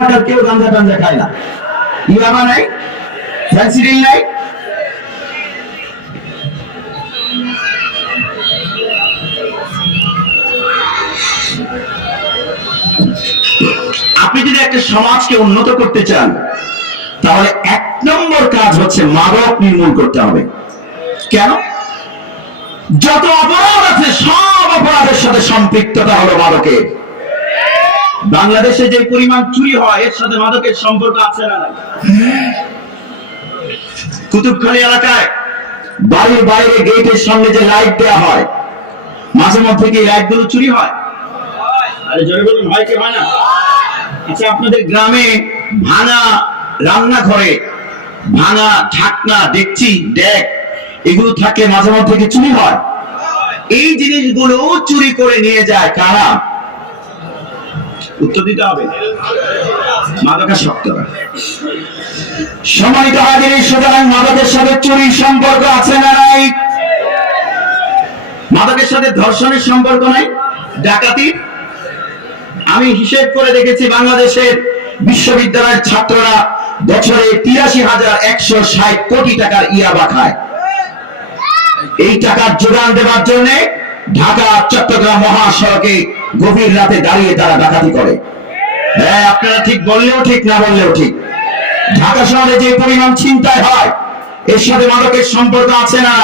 কেউ গাঁজা টাঞ্জা খায় না, ইয়াবা নাই, ফ্যান্সিডিল নাই। আপনি যদি একটা সমাজকে উন্নত করতে চান তাহলে 1 নম্বর কাজ হচ্ছে মাদক নির্মূল করতে হবে। কেন? যত অপরাধ আছে সব অপরাধের সাথে সম্পৃক্ততা হলো মাদকের। বাংলাদেশে যে পরিমাণ চুরি হয় এর সাথে মাদকের সম্পর্ক আছে না নাই? কুতুবখালী এলাকায় বাড়ির বাইরে গেটের সামনে যে লাইট দেওয়া হয়, মাঝে মধ্যে কি লাইট গুলো চুরি হয়? আরে জোরে বলুন, হয় কি হয় না? আচ্ছা, আপনাদের গ্রামে ভাঙা রান্নাঘরে ভাঙা ঢাকনা, ডেকচি, ডেক এগুলো থাকে, মাঝে মধ্যে কি চুরি হয়? এই জিনিসগুলো চুরি করে নিয়ে যায় কারা? উত্তর দিতে হবে। মাদকাসক্তরা। সম্মানিত হাজির, সুতরাং মাদকের সাথে চুরির সম্পর্ক আছে না নাই? মাদকের সাথে ধর্ষণের সম্পর্ক নাই, ডাকাতি। আমি হিসেব করে দেখেছি বাংলাদেশের বিশ্ববিদ্যালয়ের ছাত্ররা বছরে ৮৩,১৬০ কোটি টাকার ইয়াবা খায়। এই টাকার যোগান দেওয়ার জন্য ঢাকা চট্টগ্রাম মহাসড়কে গভীর রাতে দাঁড়িয়ে তারা ডাকাতি করে। হ্যাঁ, আপনারা ঠিক বললেও ঠিক, না বললেও ঠিক। ঢাকা শহরে যে পরিমাণ ছিনতাই হয় এর সাথে মাদকের সম্পর্ক আছে না?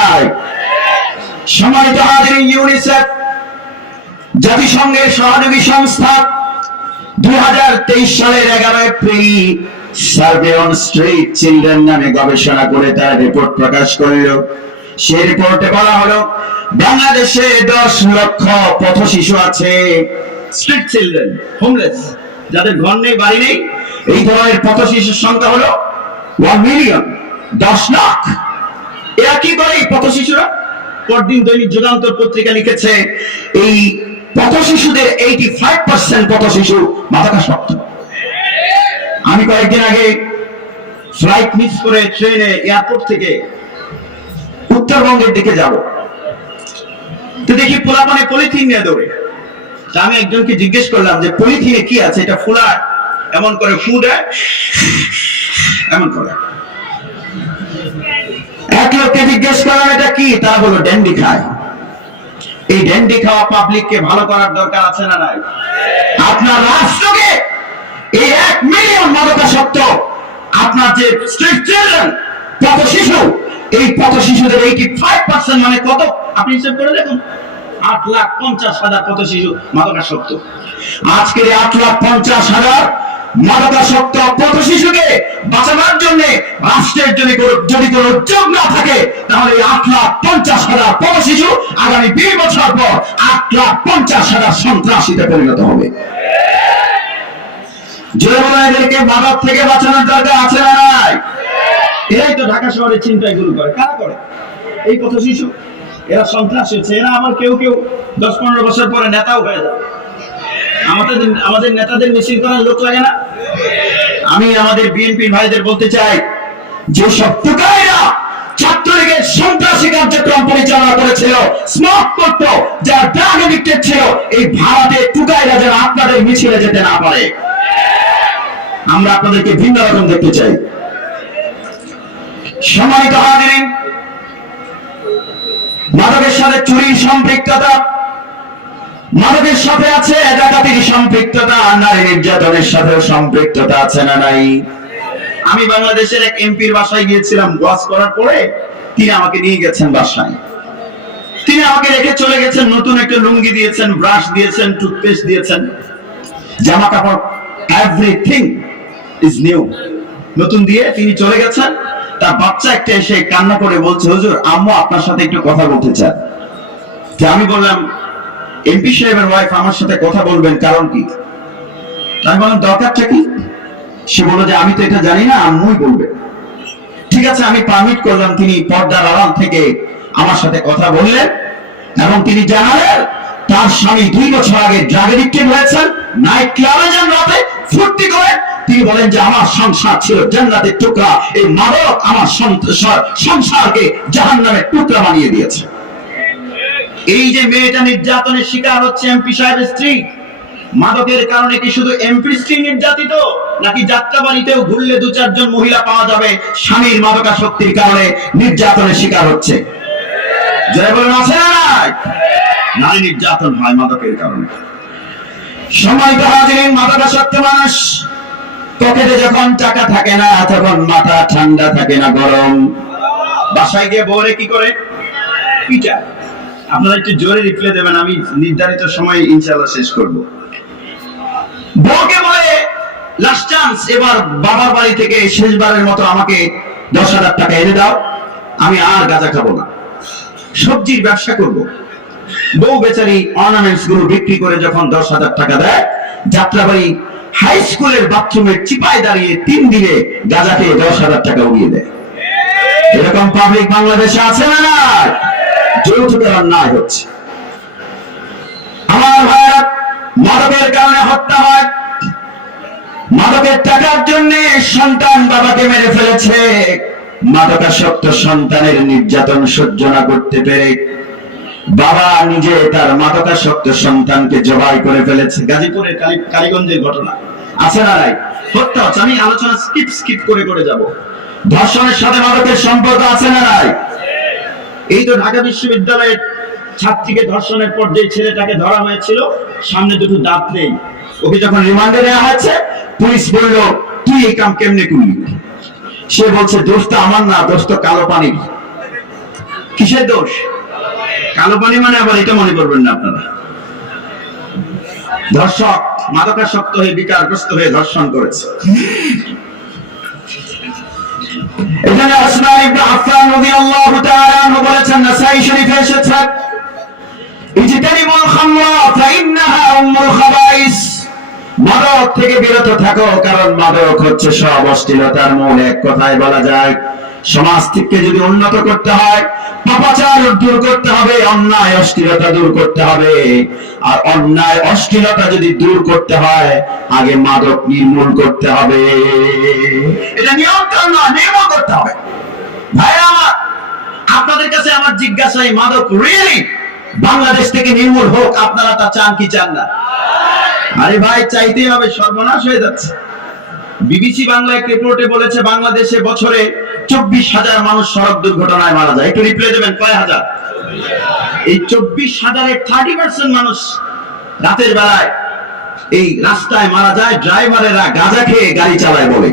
সম্মানিত হাজিরিন, ইউনিসেফ জাতিসংঘের সহযোগী সংস্থা 2023 সালের 11 April survey on street children নামে গবেষণা করে তার রিপোর্ট প্রকাশ করল। সেই রিপোর্টে বলা হলো বাংলাদেশে 10 লক্ষ পথ শিশু আছে, স্ট্রিট চিলড্রেন, হোমলেস, যাদের ঘর নেই, বাড়ি নেই। এই ধরনের পথ শিশুর সংখ্যা হলো 1 মিলিয়ন, 10 লাখ। এরা কি করে এই পথ শিশুরা? পরদিন দৈনিক যুগান্তর পত্রিকা লিখেছে এই পথ শিশুদের 85% পথ শিশু মাদকাসক্ত। আমি কয়েকদিন আগে ফ্লাইট মিস করে ট্রেনে এয়ারপোর্ট থেকে উত্তরবঙ্গের দিকে যাব, তো দেখি পোলাপানে পলিথিন নিয়ে দৌড়ে। তা আমি একজনকে জিজ্ঞেস করলাম যে পলিথিনে কি আছে? এটা ফুলার, এমন করে ফু দেয়, এমন করে। এক লোককে জিজ্ঞেস করলাম এটা কি? তারা বলল ড্যান্ডি খায়। এই ড্যান্ডি খাওয়া পাবলিককে ভালো করার দরকার আছে না নাই? আপনার রাষ্ট্রকে এই 1 মিলিয়ন মাদকাসক্ত, আপনার যে স্ট্রিট চিলড্রেন, পথ শিশু, এই পথ শিশুদের 85% মানে কত? আপনি হিসাব করে দেখুন, 8,50,000 পথ শিশু মাদকাসক্ত। আজকের 8,50,000 মাদকাসক্ত পথ শিশুকে বাঁচানোর জন্য রাষ্ট্রের যদি কোনো উদ্যোগ না থাকে তাহলে 8,50,000 পথ শিশু আগামী 20 বছর পর 8,50,000 সন্ত্রাসীতে পরিণত হবে। এদেরকে মাদক থেকে বাঁচানোর দরকার আছে না নাই? এরাই তো ঢাকা শহরে ছিনতাইগুলো করে। কারা করে? এই পথ শিশু। এরা সন্ত্রাসী হচ্ছে। এরা আমার কেউ 10-15 বছর পরে নেতাও হয়ে যায়। আমাদের নেতাদের মিছিল করার লোক লাগে না? আমি আমাদের বিএনপি ভাইদের বলতে চাই যে সব টুকাইরা ছাত্রলীগের সন্ত্রাসী কার্যক্রম পরিচালনা করেছিল, স্মোক করত, যারা ড্রাগ এডিক্টেড ছিল, এই ভারতের টুকাইরা যেন আপনাদের মিছিলে যেতে না পারে। আমরা আপনাদেরকে ভিন্ন রকম দেখতে চাই। সম্মানিত হাজিরিন, মাদকের সাথে চুরির সম্পৃক্ততা, মাদকের সাথে আছে ডাকাতির সম্পৃক্ততা, নারী নির্যাতনের সাথেও সম্পৃক্ততা আছে না নাই? আমি বাংলাদেশের এক এমপির বাসায় গিয়েছিলাম ওয়াজ করার পরে। তিনি আমাকে নিয়ে গেছেন বাসায়। তিনি আমাকে রেখে চলে গেছেন। নতুন একটা লুঙ্গি দিয়েছেন, ব্রাশ দিয়েছেন, টুথপেস্ট দিয়েছেন, জামা কাপড়, এভরিথিং ইজ নিউ, নতুন দিয়ে তিনি চলে গেছেন। তার বাচ্চা একটা এসে কান্না করে বলছে, হুজুর, আম্মু আপনার সাথে একটু কথা বলতে চান। আমি বললাম, এমপি সাহেবের ওয়াইফ আমার সাথে কথা বলবেন, কারণ কি? আমি বললাম, দরকারটা কি? সে বলল যে আমি তো এটা জানি না, আম্মুই বলবে। ঠিক আছে, আমি পারমিট করলাম। তিনি পর্দার আড়াল থেকে আমার সাথে কথা বললেন এবং তিনি জানালেন তার স্বামী 2 বছর আগে ড্রাগ এডিক্টেড হয়েছেন, নাইট ক্লাবে যান রাতে ফুর্তি করে। তিনি বলেন যে আমার সংসার ছিল জান্নাতের টুকরা, এই মাদক আমার সংসারকে জাহান্নামের টুকরা বানিয়ে দিয়েছে। এই যে মেয়েটা নির্যাতনের শিকার হচ্ছে এমপি সাহেবের স্ত্রী, মাদকের কারণে কি শুধু এমপি স্ত্রী নির্যাতিত, নাকি যাত্রাবাড়িতেও ঘুরলে দু চারজন মহিলা পাওয়া যাবে স্বামীর মাদকাসক্তির কারণে নির্যাতনের শিকার হচ্ছে? জয় বলুন, আছে না নাই? নারী নির্যাতন হয় মাদকের কারণে। সম্মানিত হাজিরিন, মাদকাসক্ত মানুষ পকেটে যখন টাকা থাকে না তখন মাথা ঠান্ডা থাকে না, গরম। বাসায় গিয়ে বউরে কি করে? পিটা। আপনারা একটু জোরে রিপ্লাই দেবেন, আমি নির্ধারিত সময় ইনশাআল্লাহ শেষ করব। বউকে বলে, লাস্ট চান্স, এবার বাবার বাড়ি থেকে শেষবারের মতো আমাকে 10,000 টাকা এনে দাও, আমি আর গাঁজা খাবো না, সবজির ব্যবসা করব। বউ বেচারি অর্নামেন্টস গুলো বিক্রি করে যখন 10,000 টাকা দেয়, যাত্রাবাড়ি হাই স্কুলের বাথরুমের চিপায় দাঁড়িয়ে 3 দিনে গাঁজা খেয়ে 10,000 টাকা উড়িয়ে দেয়। এরকম পাবলিক বাংলাদেশে আছে না না? যৌতুকের অন্যায় হচ্ছে। আমার ভাইরা, মাদকের কারণে হত্যা হয়, মাদকের টাকার জন্য সন্তান বাবাকে মেরে ফেলেছে। মাদকাসক্ত সন্তানের নির্যাতন সহ্য না করতে পেরে বাবা নিজে তার মাদকাসক্ত সন্তানকে জবাই করে ফেলেছে। গাজীপুরের কালীগঞ্জের ঘটনা, আছে না নাই? হত্যা হচ্ছে। আমি আলোচনা স্কিপ করে যাব। ধর্ষণের সাথে মাদকের সম্পর্ক আছে না নাই? এই তো ঢাকা বিশ্ববিদ্যালয়ের ছাত্রীকে ধর্ষণের পর যে ছেলেটাকে ধরা হয়েছিল, সামনে দুটো দাঁত নেই, ওকে যখন রিমান্ডে নেওয়া হয়েছে, পুলিশ বলল, তুই এই কাম কেমনে করলি? সে বলছে, দোষটা আমার না, দোষ তো কালো পানির। কিসের দোষ? কালো পানি মানে আবার এটা মনে করবেন না আপনারা। ধর্ষক মাদকাসক্ত হয়ে বিকারগ্রস্ত হয়ে ধর্ষণ করেছে। এখানে উসমান ইবনে আফফান রাদিয়াল্লাহু তাআলা আনহু বলেছেন, নাসাঈ শরীফে এসেছে, ইজতানিবুল খামরা ফাইন্নাহা উম্মুল খাবাইস। মাদক থেকে বিরত থাকো, কারণ মাদক হচ্ছে সব অশ্লীলতার মূল। এক কথায় বলা যায়, সমাজ থেকে যদি উন্নত করতে হয়, পাপাচার দূর করতে হবে, অন্যায় অশ্লীলতা দূর করতে হবে। আর অন্যায় অশ্লীলতা যদি দূর করতে হয়, আগে মাদক নির্মূল করতে হবে। এটা নিয়ন্ত্রণ নয়, নির্মূল করতে হবে। ভাইরা আমার, আপনাদের কাছে আমার জিজ্ঞাসা, এই মাদক রিয়েলি বাংলাদেশ থেকে নির্মূল হোক, আপনারা তা চান কি চান না? আরে ভাই, চাইতেই হবে, সর্বনাশ হয়ে যাচ্ছে। বিবিসি বাংলা এক রিপোর্টে বলেছে, বাংলাদেশে বছরে 24,000 মানুষ সড়ক দুর্ঘটনায় মারা যায়। একটু রিপ্লাই দেবেন, কয় হাজার? এই 24,000-এর 30% মানুষ রাতের বেলায় এই রাস্তায় মারা যায়। ড্রাইভারেরা গাঁজা খেয়ে গাড়ি চালায় বলে।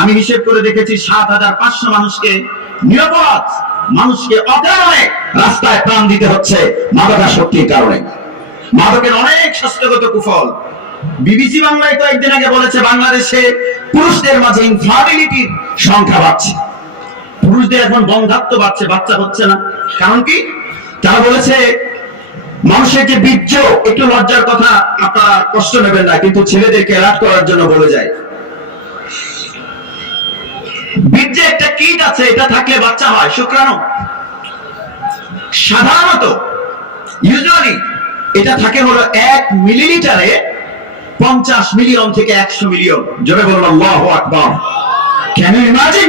আমি হিসেব করে দেখেছি, 7,500 মানুষকে, নিরপরাধ মানুষকে অকারণে রাস্তায় প্রাণ দিতে হচ্ছে মাদকাসক্তির কারণে। মাদকের অনেক স্বাস্থ্যগত কুফল। বিবিসি বাংলায় কয়েকদিন আগে বলেছে, বাংলাদেশে পুরুষদের মাঝে ইনফার্টিলিটির সংখ্যা বাড়ছে। পুরুষদের এখন বন্ধ্যাত্ব বাড়ছে, বাচ্চা হচ্ছে না। কারণ কি? তারা বলেছে, মানুষের যে বীর্য, একটু লজ্জার কথা, আপনারা কষ্ট নেবেন না, কিন্তু ছেলেদেরকে অ্যালার্ট করার জন্য বলে যায়, বীর্যে একটা কিট আছে, এটা থাকলে বাচ্চা হয়, শুক্রাণু। সাধারণত ইউজুয়ালি এটা থাকে হলো 1 মিলিলিটারে 50 মিলিয়ন থেকে 100 মিলিয়ন। জোরে বলুন আল্লাহু আকবার। Can you imagine?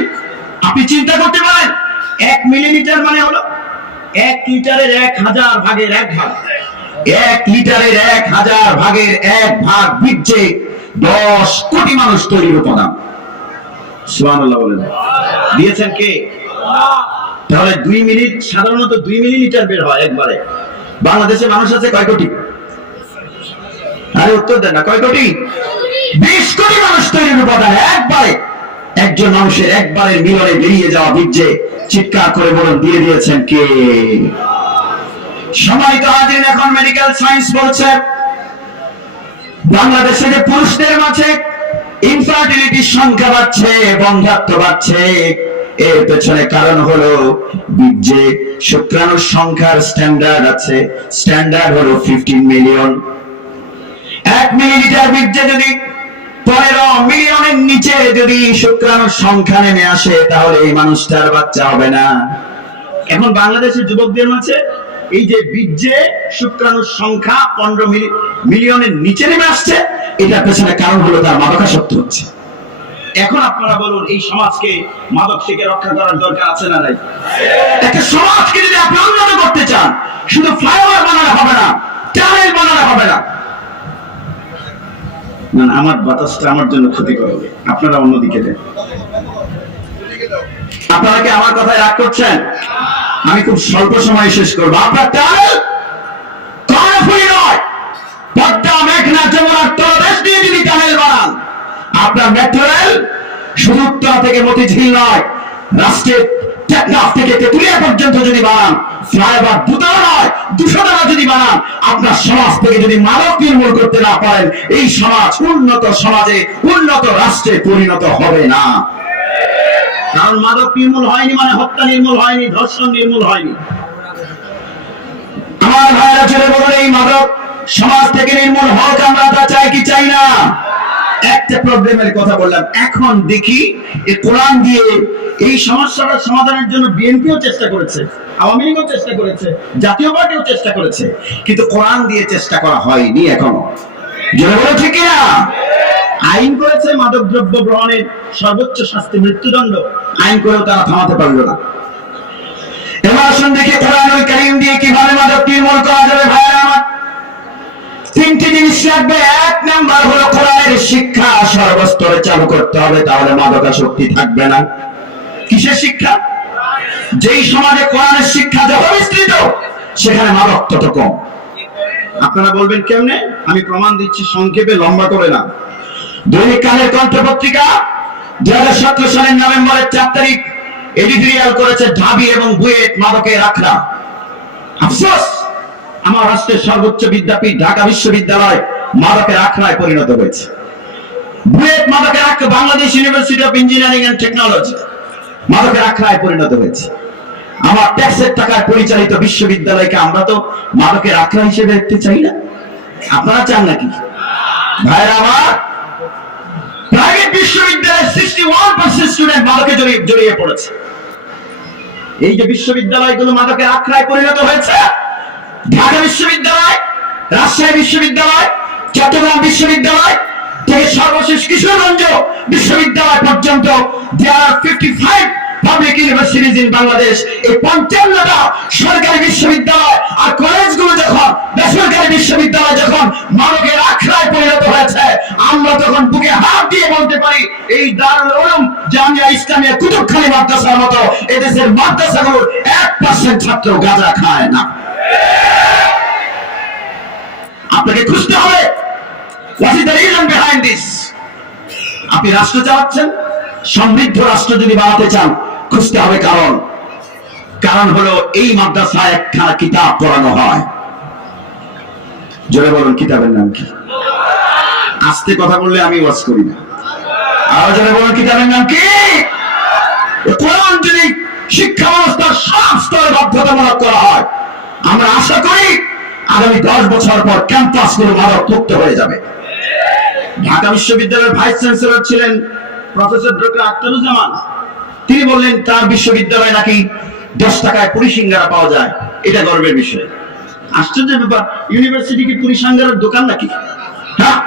আপনি চিন্তা করতে পারেন, 1 মিলিলিটার মানে হলো 1 লিটারের 1000 ভাগের 1 ভাগ। 1 লিটারের 1000 ভাগের 1 ভাগ বীর্যে 10 কোটি মানুষ তৈরির উপাদান। সুবহানাল্লাহ বলেন। দিয়েছেন কে? তাহলে 2 মিনিট, সাধারণত 2 মিলিলিটার বের হয় একবারে। বাংলাদেশে মানুষ আছে কয় কোটি? আরে উত্তর দেন না, কয় কোটি? 20 কোটি মানুষ তৈরির উপাদান একবারে। একজন মানুষের একবারের মিলনে বেরিয়ে যাওয়া বীর্যে চিৎকার করে বলুন, দিয়ে দিয়েছেন কে? সম্মানিত হাজিরিন, এখন মেডিকেল সায়েন্স বলছে, বাংলাদেশে যে পুরুষদের মাঝে ইনফার্টিলিটির সংখ্যা বাড়ছে, বন্ধ্যাত্ব বাড়ছে, এর পেছনে কারণ হলো বীর্যে শুক্রাণুর সংখ্যার স্ট্যান্ডার্ড আছে। স্ট্যান্ডার্ড হলো 15 মিলিয়ন। 1 মিলিলিটার বীর্যে যদি 15 মিলিয়নের নিচে যদি শুক্রাণুর সংখ্যা নেমে আসে, তাহলে এই মানুষটার বাচ্চা হবে না। এখন বাংলাদেশের যুবকদের মাঝে এই যে বীর্যে শুক্রাণুর সংখ্যা 15 মিলিয়নের নিচে নেমে আসছে, এটার পেছনে কারণ হলো তার মাদকাসক্তি হচ্ছে। এখন আপনারা বলুন, এই সমাজকে মাদক থেকে রক্ষা করার দরকার আছে না নাই? একটা সমাজকে যদি আপনি উন্নত করতে চান, শুধু ফ্লাইওভার বানানো হবে না, টানেল বানানো হবে না, না, আমার বাতাসটা আমার জন্য ক্ষতি করবে, আপনারা অন্যদিকে দেন। আপনারা কি আমার কথায় রাগ করছেন? আমি খুব স্বল্প সময় শেষ করবো। আপনার টানেল কর্ণফুলী নয়, পদ্মা মেঘনা যমুনার তলদেশ দিয়ে যদি টানেল বানান, আপনার মেট্রো রেল শুধু উত্তরা থেকে মতিঝিল নয়, রাষ্ট্রের টেকনাফ থেকে তেতুলিয়া পর্যন্ত যদি বানান, ফ্লাইওভার দুতলা নয় 200 তলা যদি বানান, আপনার সমাজ থেকে যদি মাদক নির্মূল করতে না পারেন, এই সমাজ উন্নত সমাজে, উন্নত রাষ্ট্রে পরিণত হবে না। কারণ মাদক নির্মূল হয়নি মানে হত্যা নির্মূল হয়নি, ধর্ষণ নির্মূল হয়নি। আমার ভাইরা ছেলে বলুন, এই মাদক সমাজ থেকে নির্মূল হোক, আমরা তা চাই কি চাই না? একটা প্রবলেমের কথা বললাম। এখন দেখি এই কোরআন দিয়ে এই সমস্যাটার সমাধানের জন্য বিএনপিও চেষ্টা করেছে, আওয়ামী লীগও চেষ্টা করেছে, জাতীয় পার্টিও চেষ্টা করেছে, কিন্তু কোরআন দিয়ে চেষ্টা করা হয়নি এখনো। জোরে বলো ঠিক কিনা? আইন করেছে মাদক দ্রব্য গ্রহণের সর্বোচ্চ শাস্তি মৃত্যুদণ্ড, আইন করেও তারা থামাতে পারলো না। এবার আসুন দেখি কোরআনুল কারীম দিয়ে কিভাবে মাদক নির্মূল করা যাবে। ভাইরা আমার, 3টি জিনিস লাগবে। 1 নাম্বার হলো কোরআনের শিক্ষা সর্বস্তরে চালু করতে হবে, তাহলে মাদকাসক্তি থাকবে না। কিসের শিক্ষা? যেই সমাজে কোরআনের শিক্ষা যত বিস্তৃত, সেখানে মাদক তত কম। আপনারা বলবেন কেমনে? আমি প্রমাণ দিচ্ছি সংক্ষেপে, লম্বা করে না। দৈনিক কালের কণ্ঠ পত্রিকা 2017 সালের নভেম্বরের 4 তারিখ এডিটোরিয়াল করেছে ঢাবি এবং বুয়েট মাদকের আখড়া। আফসোস, আমার রাষ্ট্রের সর্বোচ্চ বিদ্যাপীঠ ঢাকা বিশ্ববিদ্যালয় মাদকের আখড়ায় পরিণত হয়েছে। বুয়েট মাদকের আখড়া, Bangladesh university of engineering and technology মাদকের আখড়ায় পরিণত হয়েছে। আমার ট্যাক্সের টাকায় পরিচালিত বিশ্ববিদ্যালয়কে আমরা তো মাদকের আখড়া হিসেবে দেখতে চাই না। আপনারা চান নাকি? ভাইরা আমার, প্রাইভেট বিশ্ববিদ্যালয়ের 61% স্টুডেন্ট মাদকে জড়িয়ে পড়েছে। এই যে বিশ্ববিদ্যালয়গুলো মাদকের আখড়ায় পরিণত হয়েছে, ঢাকা বিশ্ববিদ্যালয়, রাজশাহী বিশ্ববিদ্যালয়, চট্টগ্রাম বিশ্ববিদ্যালয় থেকে সর্বশেষ কিশোরগঞ্জ বিশ্ববিদ্যালয় পর্যন্ত, there are 55 public universities in Bangladesh. এই 55টা সরকারি বিশ্ববিদ্যালয় আর কলেজগুলো যখন বেসরকারি বিশ্ববিদ্যালয় যখন মাদকের আখড়ায় পরিণত হয়েছে, আমরা তখন বুকে হাত দিয়ে বলতে পারি, এই দারুল উলুম জামিয়া ইসলামিয়া কুতুবখালী মাদ্রাসার মতো এদেশের মাদ্রাসাগুলোর 1% ছাত্র গাঁজা খায় না। আপনাকে খুঁজতে হবে what is the reason behind this। আপনি রাষ্ট্র চালাচ্ছেন, সমৃদ্ধ রাষ্ট্র যদি বানাতে চান, খুঁজতে হবে কারণ। কারণ হলো এই মাদ্রাসায় একখানা কিতাব পড়ানো হয়। জোরে বলুন, কিতাবের নাম কি? আস্তে কথা বললে আমি ওয়াজ করি না। আরো জোরে বলুন, কিতাবের নাম কি? কোরআন যদি শিক্ষা ব্যবস্থার সব স্তরে বাধ্যতামূলক করা হয়, আমরা আশা করি আগামী 10 বছর পর ক্যাম্পাসগুলো মাদক মুক্ত হয়ে যাবে। ঢাকা বিশ্ববিদ্যালয়ের ভাইস চ্যান্সেলর ছিলেন প্রফেসর ডক্টর আখতারুজ্জামান। তিনি বললেন তার বিশ্ববিদ্যালয়ে নাকি 10 টাকায় পুরি সিঙ্গারা পাওয়া যায়, এটা গর্বের বিষয়। আশ্চর্যের ব্যাপার, ইউনিভার্সিটি কি পুরি সিঙ্গারার দোকান নাকি? হ্যাঁ,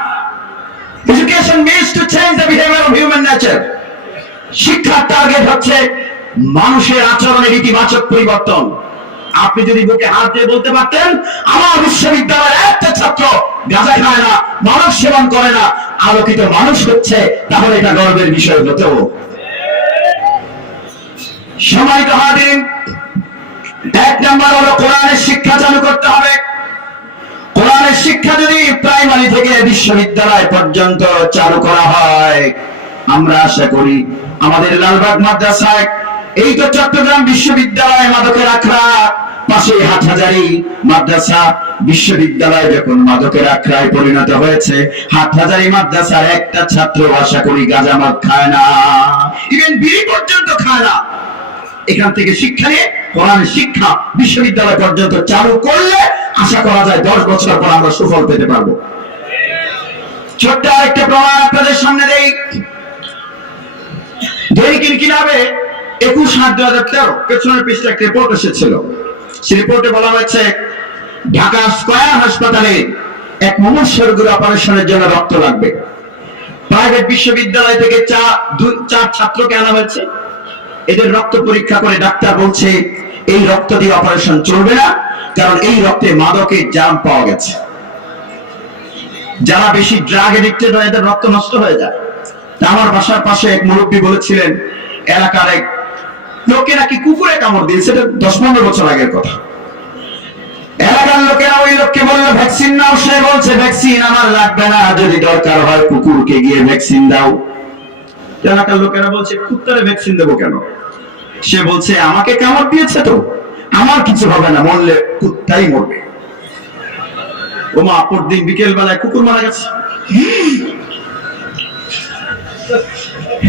education means to change the behaviour of human nature. শিক্ষার টার্গেট হচ্ছে মানুষের আচরণের ইতিবাচক পরিবর্তন। আপনি যদি বুকে হাত দিয়ে বলতে পারতেন, আমার বিশ্ববিদ্যালয়ের একটা ছাত্র গাঁজা খায় না, মাদক সেবন করে না, আলোকিত মানুষ হচ্ছে, তাহলে এটা গর্বের বিষয় হতো। সম্মানিত হাজিরিন, 1 নাম্বার হলো কোরআনের শিক্ষা চালু করতে হবে। কোরআনের শিক্ষা যদি প্রাইমারি থেকে বিশ্ববিদ্যালয় পর্যন্ত চালু করা হয়, আমরা আশা করি আমাদের লালবাগ মাদ্রাসায়, এই তো চট্টগ্রাম বিশ্ববিদ্যালয় মাদকের আখড়া, পাশে হাটহাজারী মাদ্রাসা বিশ্ববিদ্যালয় যখন মাদকের আখড়ায় পরিণত হয়েছে, হাটহাজারী মাদ্রাসার একটা ছাত্র আশা করি গাঁজা মদ খায় না, ইভেন বিড়ি পর্যন্ত খায় না। এখান থেকে শিক্ষা নিয়ে কোরআনের শিক্ষা বিশ্ববিদ্যালয় পর্যন্ত চালু করলে আশা করা যায় 10 বছর পর আমরা সুফল পেতে পারবো। ছোট্ট আরেকটা প্রমাণ আপনাদের সামনে দেই। দৈনিক ইনকিলাবে 21/8/2013 পেছনের পৃষ্ঠা একটা রিপোর্ট এসেছিল। সেই রিপোর্টে বলা হয়েছে ঢাকা স্কয়ার হাসপাতালে এক মুমূর্ষু রোগীর অপারেশনের জন্য রক্ত লাগবে। প্রাইভেট বিশ্ববিদ্যালয় থেকে 4 ছাত্রকে আনা হয়েছে। এদের রক্ত পরীক্ষা করে ডাক্তার বলছে এই রক্ত দিয়ে অপারেশন চলবে না, কারণ এই রক্তে মাদকের জার্ম পাওয়া গেছে। যারা বেশি ড্রাগ এডিক্টেড হয় এদের রক্ত নষ্ট হয়ে যায়। তা আমার বাসার পাশে এক মুরব্বী বলেছিলেন এলাকার এক লোকে নাকি কুকুরে কামড় দিয়েছে, এটা 10-15 বছর আগের কথা। এলাকার লোকেরা ওই লোককে বললো ভ্যাকসিন নাও, সে বলছে ভ্যাকসিন আমার লাগবে না, যদি দরকার হয় কুকুরকে গিয়ে ভ্যাকসিন দাও। এলাকার লোকেরা বলছে কুত্তারে ভ্যাকসিন দেবো কেন? সে বলছে আমাকে কামড় দিয়েছে তো, আমার কিছু হবে না, মরলে কুত্তাই মরবে। ওমা পরদিন বিকেল বেলায় কুকুর মারা গেছে।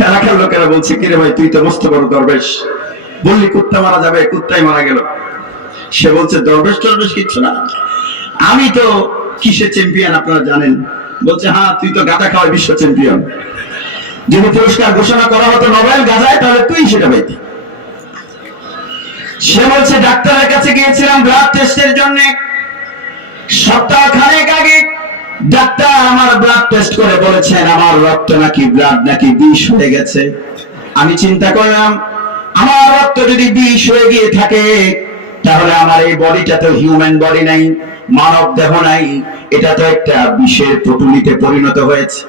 এলাকার লোকেরা বলছে কিরে ভাই তুই তো মস্ত বড় দরবেশ, বললি কুত্তা মারা যাবে, কুত্তাই মারা গেল। সে বলছে দরবেশ টরবেশ কিচ্ছু না, আমি তো কিসে চ্যাম্পিয়ন আপনারা জানেন। বলছে হ্যাঁ তুই তো গাঁজা খাওয়ায় বিশ্ব চ্যাম্পিয়ন, যদি পুরস্কার ঘোষণা করা হতো নোবেল গাঁজায় তাহলে তুই সেটা পাইতি। সে বলছে ডাক্তারের কাছে গিয়েছিলাম ব্লাড টেস্টের জন্য, সপ্তাহ খানেক আগে ডাক্তার আমার ব্লাড টেস্ট করে বলেছেন আমার রক্ত নাকি ব্লাড নাকি বিষ হয়ে গেছে। আমি চিন্তা করলাম আমার রক্ত যদি বিষ হয়ে গিয়ে থাকে তাহলে আমার এই বডিটা তো হিউম্যান বডি নাই, মানব দেহ নাই, এটা তো একটা বিষের পুটুলিতে পরিণত হয়েছে।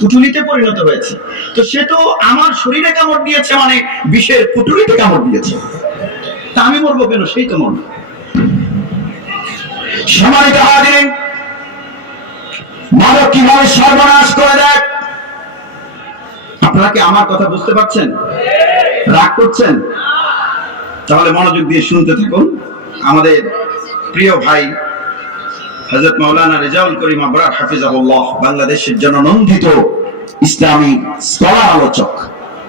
পুটুলিতে পরিণত হয়েছে, তো সে তো আমার শরীরে কামড় দিয়েছে মানে বিষের পুটুলিতে কামড় দিয়েছে, তা আমি মরবো কেন? সেই তো মরবো। সম্মানিত হাজিরিন, মানব কিভাবে সর্বনাশ করে দেয়। আপনারা কি আমার কথা বুঝতে পারছেন? রাগ করছেন? তাহলে মনোযোগ দিয়ে শুনতে থাকুন। আমাদের প্রিয় ভাই হযরত মাওলানা রেজাউল করিম আবরার হাফিজাহুল্লাহ, বাংলাদেশের জননন্দিত ইসলামী স্কলার আলোচক,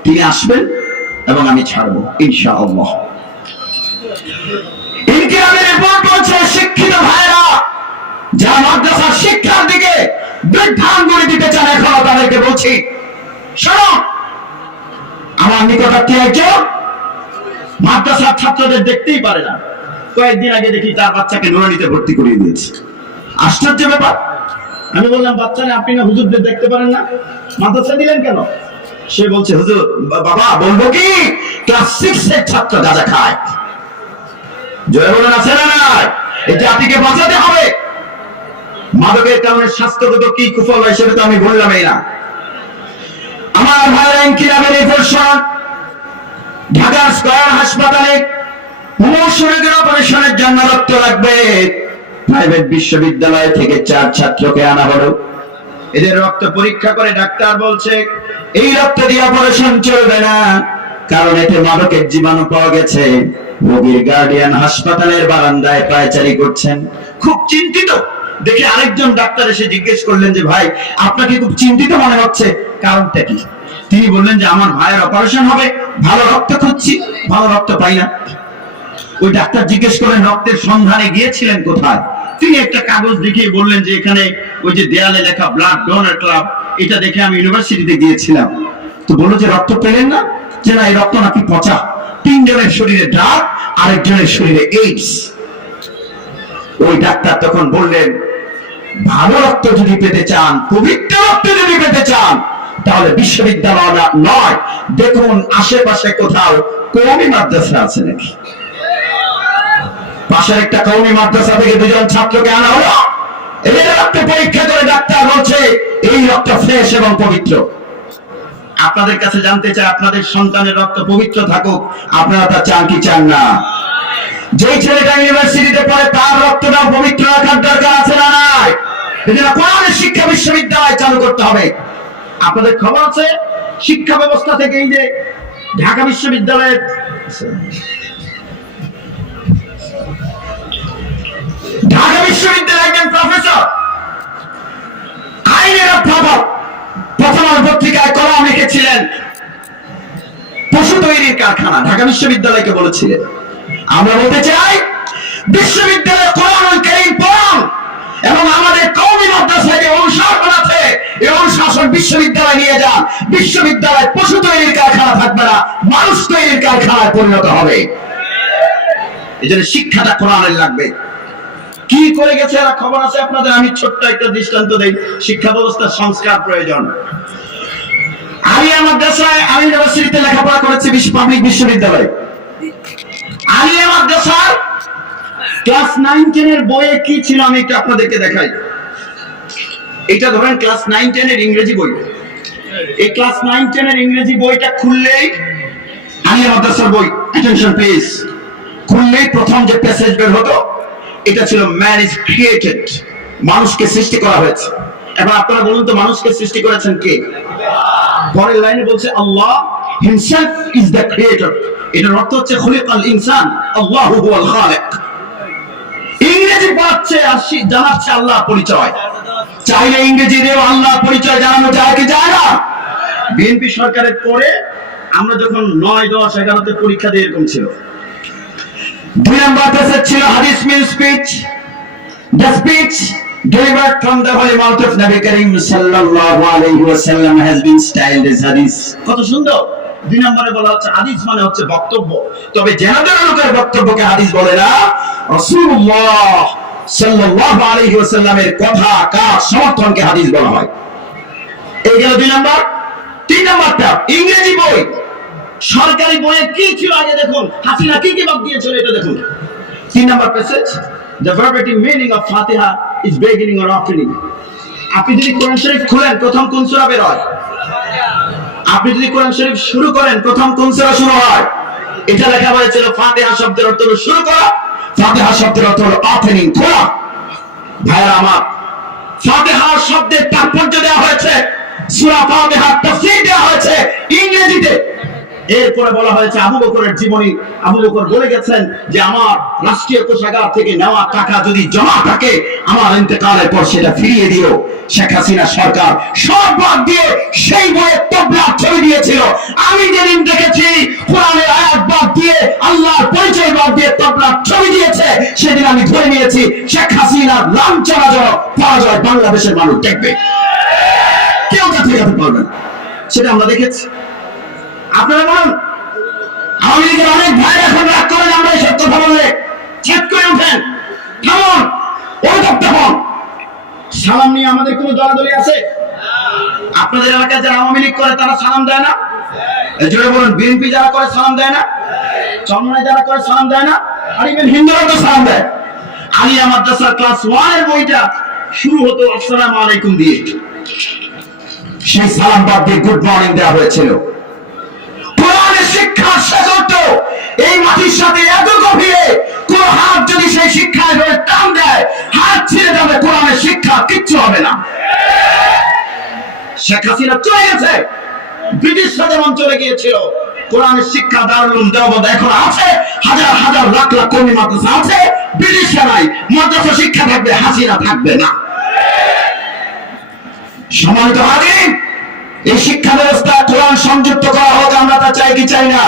তিনি আসবেন এবং আমি ছাড়বো ইনশাআল্লাহ। ইনকিলাবের রিপোর্ট বলছে শিক্ষিত ভাইরা যারা মাদ্রাসার শিক্ষার দিকে বৃদ্ধাঙ্গুলি দিতে চান, এখনো তাদেরকে বলছি শোনো, আমার নিকটাত্মীয় একজন মাদ্রাসার ছাত্রদের দেখতেই পারে না, কয়েকদিন আগে দেখি তার বাচ্চাকে নুরানিতে ভর্তি করিয়ে দিয়েছে। আশ্চর্য ব্যাপার। আমি বললাম বাচ্চারা আপনি না হুজুরদের দেখতে পারেন না, মাদ্রাসা দিলেন কেন? সে বলছে হুজুর বাবা বলবো কি ক্লাস 6 এর ছাত্র গাঁজা খায়। জয় বলেন আছে না নাই? এই জাতিকে বাঁচাতে হবে। মাদকের কারণে স্বাস্থ্যগত কি কুফল হয় সেটা তো আমি বললামই না। আমার ভাইরা ইনকিলাবের এই পোর্শন ঢাকা স্কয়ার হাসপাতালে মৌসুমীর অপারেশনের জন্য রক্ত লাগবে। প্রাইভেট বিশ্ববিদ্যালয় থেকে 4 ছাত্রকে আনা হলো। এদের রক্ত পরীক্ষা করে ডাক্তার বলছে এই রক্ত দিয়ে অপারেশন চলবে না, কারণ এতে মাদকের জীবাণু পাওয়া গেছে। রোগীর গার্ডিয়ান হাসপাতালের বারান্দায় পায়চারি করছেন, খুব চিন্তিত দেখে আরেকজন ডাক্তার এসে জিজ্ঞেস করলেন যে ভাই আপনাকে খুব চিন্তিত মনে হচ্ছে, কারণটা কি? তিনি বললেন যে আমার ভাইয়ের অপারেশন হবে, ভালো রক্ত খুঁজছি, ভালো রক্ত পাই না। ওই ডাক্তার জিজ্ঞেস করেন রক্তের সন্ধানে গিয়েছিলেন কোথায়? তিনি একটা কাগজ দেখিয়ে বললেন যে এখানে ওই যে দেয়ালে লেখা ব্লাড ডোনার ক্লাব, এটা দেখে আমি ইউনিভার্সিটিতে গিয়েছিলাম। তো বললো যে রক্ত পেলেন না? যে না, এই রক্ত নাকি পচা, 3 জনের শরীরে ড্রাগ, আরেকজনের শরীরে এইডস। ওই ডাক্তার তখন বললেন ভালো রক্ত যদি পেতে চান, পবিত্র রক্ত যদি পেতে চান, তাহলে বিশ্ববিদ্যালয় নয়, দেখুন আশেপাশে কোথাও কওমি মাদ্রাসা আছে নাকি। পাশের একটা কওমি মাদ্রাসা থেকে 2 জন ছাত্রকে আনা হলো। এদের রক্ত পরীক্ষা করে ডাক্তার বলছে এই রক্ত ফ্রেশ এবং পবিত্র। আপনাদের কাছে জানতে চাই, আপনাদের সন্তানের রক্ত পবিত্র থাকুক, আপনারা তা চান কি চান না? যেই ছেলেটা ইউনিভার্সিটিতে পড়ে তার রক্তটা পবিত্র রাখার দরকার আছে না নাই? এজন্য কোরআনের শিক্ষা বিশ্ববিদ্যালয় চালু করতে হবে। আপনাদের খবর আছে শিক্ষা ব্যবস্থা থেকে এই যে ঢাকা বিশ্ববিদ্যালয়ের একজন প্রফেসর আইনের অধ্যাপক প্রথম আলো পত্রিকায় কলম লিখেছিলেন, পশু তৈরির কারখানা ঢাকা বিশ্ববিদ্যালয়কে বলেছিলেন। আমরা বলতে চাই বিশ্ববিদ্যালয়ে কোরআনুল কারীম পড়ান এবং আমাদের কওমি মাদ্রাসায় যে অনুশাসন আছে এই অনুশাসন বিশ্ববিদ্যালয়ে নিয়ে যান। বিশ্ববিদ্যালয় পশু তৈরির কারখানা থাকবে না, মানুষ তৈরির কারখানায় পরিণত হবে। এজন্য শিক্ষাটা কোরআনের লাগবে। কি করে গেছে এরা খবর আছে আপনাদের? আমি ছোট্ট একটা দৃষ্টান্ত দেই, শিক্ষা ব্যবস্থার সংস্কার প্রয়োজন। আলিয়া মাদ্রাসায় আমি ইউনিভার্সিটিতে লেখাপড়া করেছি, পাবলিক বিশ্ববিদ্যালয়। আলিয়া মাদ্রাসার ক্লাস 9-10 এর বইয়ে কি ছিল আমি একটু আপনাদেরকে দেখাই। এটা ধরেন ক্লাস 9-10 এর ইংরেজি বই। এই ক্লাস 9-10 এর ইংরেজি বইটা খুললেই, আলিয়া মাদ্রাসার বই, অ্যাটেনশন প্লিজ, খুললেই প্রথম যে প্যাসেজ বের হতো এটা ছিল ম্যান ইজ ক্রিয়েটেড, মানুষকে সৃষ্টি করা হয়েছে। এখন আপনারা বলুন তো মানুষকে সৃষ্টি করেছেন কে? পরের লাইনে বলছে আল্লাহ হিমসেলফ ইজ দ্য ক্রিয়েটর। এটার অর্থ হচ্ছে খলিকাল ইনসান আল্লাহু হুয়াল খালিক। ইংরেজি পড়াচ্ছে আর জানাচ্ছে আল্লাহ পরিচয়। চাইলে ইংরেজি দিয়েও আল্লাহ পরিচয় জানানো যায় কি যায় না? বিএনপি সরকারের পরে আমরা যখন 9, 10, 11 তে পরীক্ষা দিয়ে এরকম ছিল। 2 নম্বর পেসেজ ছিল হাদিস mean speech, the speech delivered from the holy mouth of Nabi Karim sallallahu alayhi wa sallam has been styled as hadith. কত সুন্দর। 2 নম্বরে বলা হচ্ছে হাদিস মানে হচ্ছে বক্তব্য, তবে জেনারেল লোকের বক্তব্যকে হাদিস বলে না, রাসূলুল্লাহ সাল্লাল্লাহু আলাইহি ওয়াসাল্লামের কথা কাজ সমর্থনকে হাদিস বলা হয়। এই গেল 2 নম্বর। 3 নম্বরটা ইংরেজি বই। সরকারি বইয়ে কি ছিল আগে দেখুন, হাসিনা কি কি বাদ দিয়েছিল এটা দেখুন। 3 নম্বর passage, the verbatim meaning of Fatiha is beginning or opening. আপনি যদি কোরআন শরীফ খুলেন প্রথম কোন সূরা বের হয়? আপনি যদি কোরআন শরীফ শুরু করেন প্রথম কোন সূরা শুরু হয়? এটা লেখা হয়েছিল ফাতিহা শব্দের অর্থ হলো শুরু করা, ফাতিহা শব্দের অর্থ হলো ওপেনিং, খোলা। ভাইরা আমার, ফাতিহা শব্দের তাৎপর্য দেওয়া হয়েছে, সূরা ফাতিহার তাফসীর দেওয়া হয়েছে ইংরেজিতে। এরপরে বলা হয়েছে আবু বকরের জীবনী। আবু বকর বলে গেছেন যে আমার রাষ্ট্রীয় কোষাগার থেকে নেওয়া টাকা যদি জমা থাকে আমার ইন্তেকালের পর সেটা ফিরিয়ে দিও। শেখ হাসিনা সরকার সব বাদ দিয়ে সেই বইয়ের তবলা ছবি দিয়েছিল। আমি যেদিন দেখেছি কোরআনের আয়াত বাদ দিয়ে আল্লাহর পরিচয় বাদ দিয়ে তবলা ছবি দিয়েছে, সেদিন আমি ধরে নিয়েছি শেখ হাসিনার লাঞ্ছনাজনক পরাজয় বাংলাদেশের মানুষ দেখবে, কেউ তা ঠেকাতে পারবে না। সেটা আমরা দেখেছি। আপনারা বলুন, আওয়ামী লীগের অনেক ভাই এখন রাগ করেন আমরা এই সত্য কথা বললে, ছেদ করে উঠেন, থামুন, অনুতপ্ত হন। সালাম নিয়ে আমাদের কোনো দলাদলি আছে? আপনাদের এলাকায় যারা আওয়ামী লীগ করে তারা সালাম দেয় না? এই জন্য বলুন, বিএনপি যারা করে সালাম দেয় না? চরমনায় যারা করে সালাম দেয় না? আর ইভেন হিন্দুরা তো সালাম দেয়। আলিয়া মাদ্রাসার ক্লাস 1 এর বইটা শুরু হতো আসসালামু আলাইকুম দিয়ে, সেই সালাম বাদ দিয়ে গুড মর্নিং দেওয়া হয়েছিল। কোরআনের শিক্ষা শেষ হতো এই মাটির সাথে এত গভীরে, কোন হাত যদি সেই শিক্ষায় ধরে টান দেয় হাত ছিঁড়ে যাবে, কোরআনের শিক্ষা কিচ্ছু হবে না। শেখ হাসিনা চলে গেছে, ব্রিটিশরা যেমন চলে গিয়েছিল, কোরআনের শিক্ষা দারুল উলুম দেওবন্দ এখন আছে, হাজার হাজার লাখ লাখ কর্মী মাদ্রাসা আছে, ব্রিটিশরা নাই। মাদ্রাসা শিক্ষা থাকবে, হাসিনা থাকবে না। সম্মানিত হাজির, এই শিক্ষা ব্যবস্থা কোরআন সংযুক্ত করা হোক, আমরা তা চাই কি চাই না?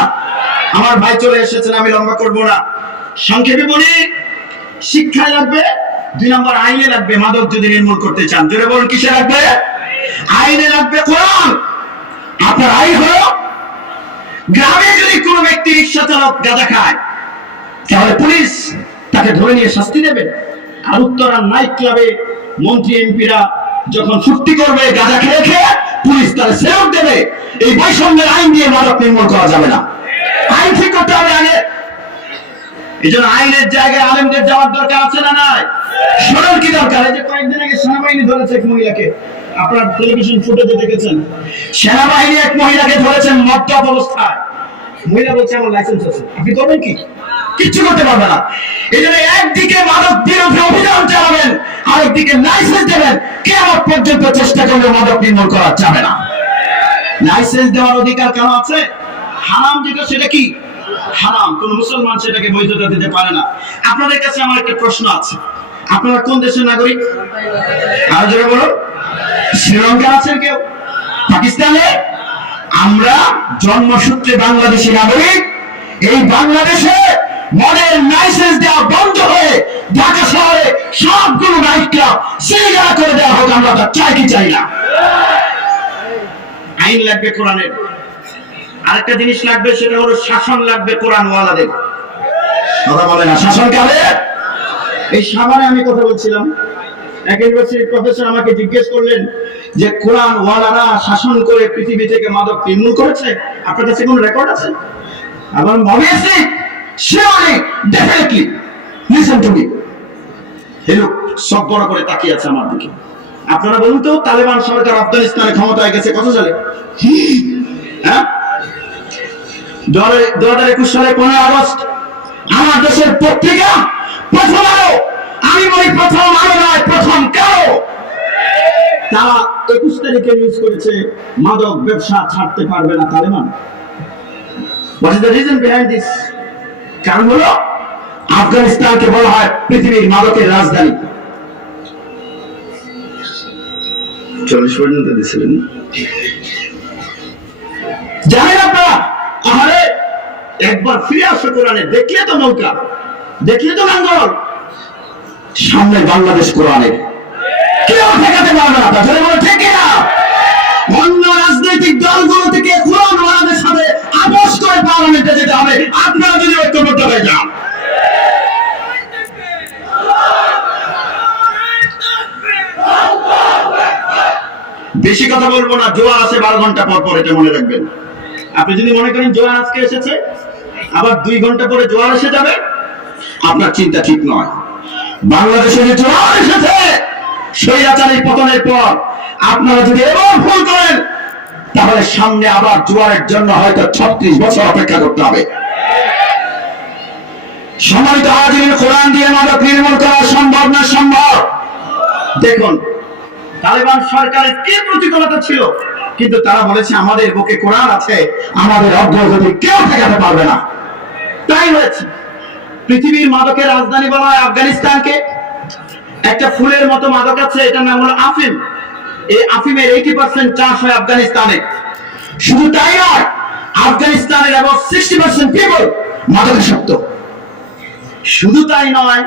আমার ভাই চলে এসেছেন, আমি লম্বা করবো না, সংক্ষেপে বলি। শিক্ষায় লাগবে 2 নম্বর, আইনে লাগবে। মাদক যদি নির্মূল করতে চান, জোরে বলুন কিসে লাগবে? আইনে লাগবে কোরআন। আপনার আইন হলো গ্রামে যদি কোনো ব্যক্তি রিক্সা চালক গাঁজা খায় তাহলে পুলিশ তাকে ধরে নিয়ে শাস্তি দেবে। আর উত্তরার নাইট ক্লাবে মন্ত্রী এমপিরা যখন ফুর্তি করবে গাঁজা খেয়ে খেয়ে, পুলিশ তারা সেলুট দেবে। এই বৈষম্যের আইন দিয়ে মাদক নির্মূল করা যাবে না, আইন ঠিক করতে হবে আগে। এই জন্য আইনের জায়গায় আলেমদের যাওয়ার দরকার আছে না নাই? শোনার কি দরকার? এই যে কয়েকদিন আগে সেনাবাহিনী ধরেছে এক মহিলাকে, আপনার টেলিভিশন ফুটেজে দেখেছেন, সেনাবাহিনী এক মহিলাকে ধরেছেন মদ্যপ অবস্থায়। মহিলা বলছে আমার লাইসেন্স আছে। আপনি করবেন কি? কিচ্ছু করতে পারবে না। এই জন্য একদিকে মাদক বিরোধী অভিযান চালাবেন, আরেকদিকে লাইসেন্স দেবেন। কিয়ামত পর্যন্ত চেষ্টা করলে মাদক নির্মূল করা যাবে না। লাইসেন্স দেওয়ার অধিকার কেন আছে? হারাম যেটা সেটা কি হারাম, কোন মুসলমান সেটাকে বৈধতা দিতে পারে না। আপনাদের কাছে আমার একটা প্রশ্ন আছে, আপনারা কোন দেশের নাগরিক? আর জোরে বলুন। শ্রীলঙ্কা আছেন কেউ? পাকিস্তানে? আমরা জন্মসূত্রে বাংলাদেশী নাগরিক। এই বাংলাদেশে মদের লাইসেন্স দেওয়া বন্ধ হয়ে ঢাকা শহরে সবগুলো নাইট ক্লাব সিলগালা করে দেওয়া হোক, আমরা তা চাই কি চাই না? আইন লাগবে কোরআনের। আরেকটা জিনিস লাগবে, সেটা হলো শাসন লাগবে কোরআন ওয়ালাদের। কথা বলে না, শাসন কাবে? এই সামনে আমি কথা বলছিলাম, এক ইউনিভার্সিটির প্রফেসর আমাকে জিজ্ঞেস করলেন যে কোরআন ওয়ালারা শাসন করে পৃথিবী থেকে মাদক নির্মূল করেছে, আপনার কাছে কোনো রেকর্ড আছে? আমার obviously surely definitely listen to me। Hello সব বড় করে তাকিয়ে আছে আমার দিকে। আপনারা বলুন তো, তালেবান সরকার আফগানিস্তানে ক্ষমতায় গেছে কত সালে? হ্যাঁ, 2021 সালে 15 আগস্ট আমার দেশের পত্রিকা প্রথম আলো, আমি বলি প্রথম আলো নয়, প্রথম কালো, তারা 21 তারিখে নিউজ করেছে মাদক ব্যবসা ছাড়তে পারবে না Taliban. What is the reason behind this? কারণ হলো আফগানিস্তানকে বলা হয় পৃথিবীর মাদকের রাজধানী। 40 পর্যন্ত দিয়েছিলেন, জানেন আপনারা? আরে একবার ফিরে আসো কোরআনে, দেখলে তো নৌকা, দেখলে তো নাঙ্গল, সামনে বাংলাদেশ কোরআনে, কেউ ঠেকাতে পারবে না। তাহলে বলে ঠেকে না। অন্য রাজনৈতিক দলগুলো থেকে কোরআন ওয়ালাদের সাথে আপোষ করে পার্লামেন্টে যেতে হবে, আপনারা যদি ঐক্যবদ্ধ হয়ে যান। বেশি কথা বলবো না, জোয়ার আছে 12 ঘন্টা পর পর, এটা মনে রাখবেন। আপনি যদি মনে করেন জোয়ার আজকে এসেছে আবার 2 ঘন্টা পরে জোয়ার এসে যাবে, আপনার চিন্তা ঠিক নয়। বাংলাদেশে যে জোয়ার এসেছে স্বৈরাচারী পতনের পর, আপনারা যদি এবার ভুল করেন তাহলে সামনে আবার জোয়ারের জন্য হয়তো 36 বছর অপেক্ষা করতে হবে। সম্মানিত হাজিরিন, কোরআন দিয়ে মাদক নির্মূল করা সম্ভব না? সম্ভব। দেখুন তালেবান সরকারের কি প্রতিকূলতা ছিল, কিন্তু তারা বলেছে আমাদের বুকে কোরআন আছে, আমাদের অগ্রগতি কেউ ঠেকাতে পারবে না। তাই হয়েছে। পৃথিবীর মাদকের রাজধানী বলা হয় আফগানিস্তানকে। একটা ফুলের মতো মাদক আছে, এটার নাম হলো আফিম। এই আফিমের 80% চাষ হয় আফগানিস্তানে। শুধু তাই নয়, আফগানিস্তানের about 60% পিপল মাদকাসক্ত। শুধু তাই নয়,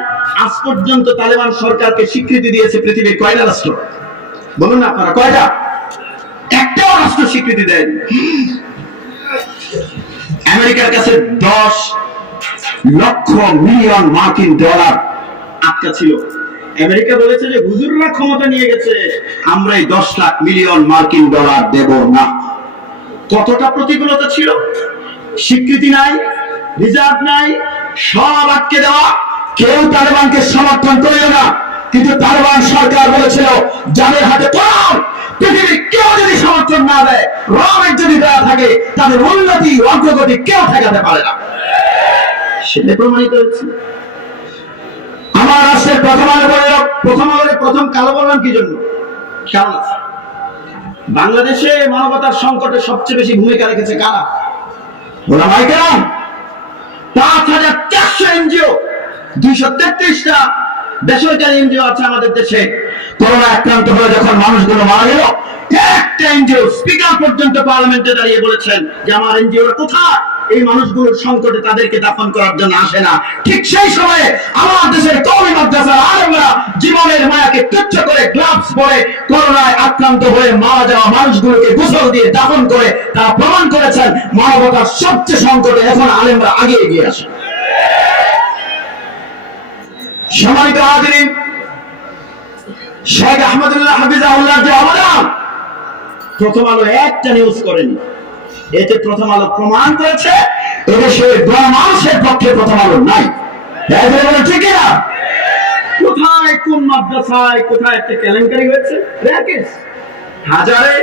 আজ পর্যন্ত তালেবান সরকারকে স্বীকৃতি দিয়েছে পৃথিবীর কয়টা রাষ্ট্র? বলুন না আপনারা, কয়টা? একটাও রাষ্ট্র স্বীকৃতি দেয়নি। আমেরিকার কাছে 10 লক্ষ মিলিয়ন মার্কিন ডলার আটকা ছিল। আমেরিকা বলেছে যে হুজুররা ক্ষমতা নিয়ে গেছে, আমরা এই 10 লাখ মিলিয়ন মার্কিন ডলার দেব না। কতটা প্রতিকূলতা ছিল! স্বীকৃতি নাই, রিজার্ভ নাই, সব আটকে দেওয়া। কেউ তালেবানকে সমর্থন করিল না, কিন্তু তালেবান সরকার বলেছিল যাদের হাতে কোরআন, পৃথিবীর কেউ যদি সমর্থন না দেয়, রমের যদি দেওয়া থাকে, তাদের উন্নতি অগ্রগতি কেউ ঠেকাতে পারে না। সেটা প্রমাণিত হচ্ছে। আমার রাষ্ট্রের প্রথম আলোর প্রথম কালো বললাম কি জন্য? কারণ বাংলাদেশে মানবতার সংকটে সবচেয়ে বেশি ভূমিকা রেখেছে কারা? ওলামায়ে কেরাম। 5400 এনজিও, 233টা বেসরকারি এনজিও আছে আমাদের দেশে। করোনা আক্রান্ত হয়ে যখন মানুষগুলো মারা গেল, একটা এনজিও স্পিকার পর্যন্ত পার্লামেন্টে দাঁড়িয়ে বলেছেন যে আমার এনজিওরা কোথায়? এই মানুষগুলোর সংকটে তাদেরকে দাফন করার জন্য আসে না। ঠিক সেই সময়ে আমার দেশের কওমি মাদ্রাসার আলেমরা জীবনের মায়াকে তুচ্ছ করে গ্লাভস পরে করোনায় আক্রান্ত হয়ে মারা যাওয়া মানুষগুলোকে গোসল দিয়ে দাফন করে তারা প্রমাণ করেছেন মানবতার সবচেয়ে সংকটে এখন আলেমরা আগে এগিয়ে আসে। সম্মানিত হাজিরিন, শেখ আহমদুল্লাহ হাফিজাহুল্লাহর যে অবদান, প্রথম আলো একটা নিউজ করেনি। এতে প্রথম আলো প্রমাণ করেছে এদেশের মানুষের পক্ষে প্রথম আলো নাই। ঠিক না? কোথায় কোন মাদ্রাসায় কোথায় একটা কেলেঙ্কারি হয়েছে, হাজারে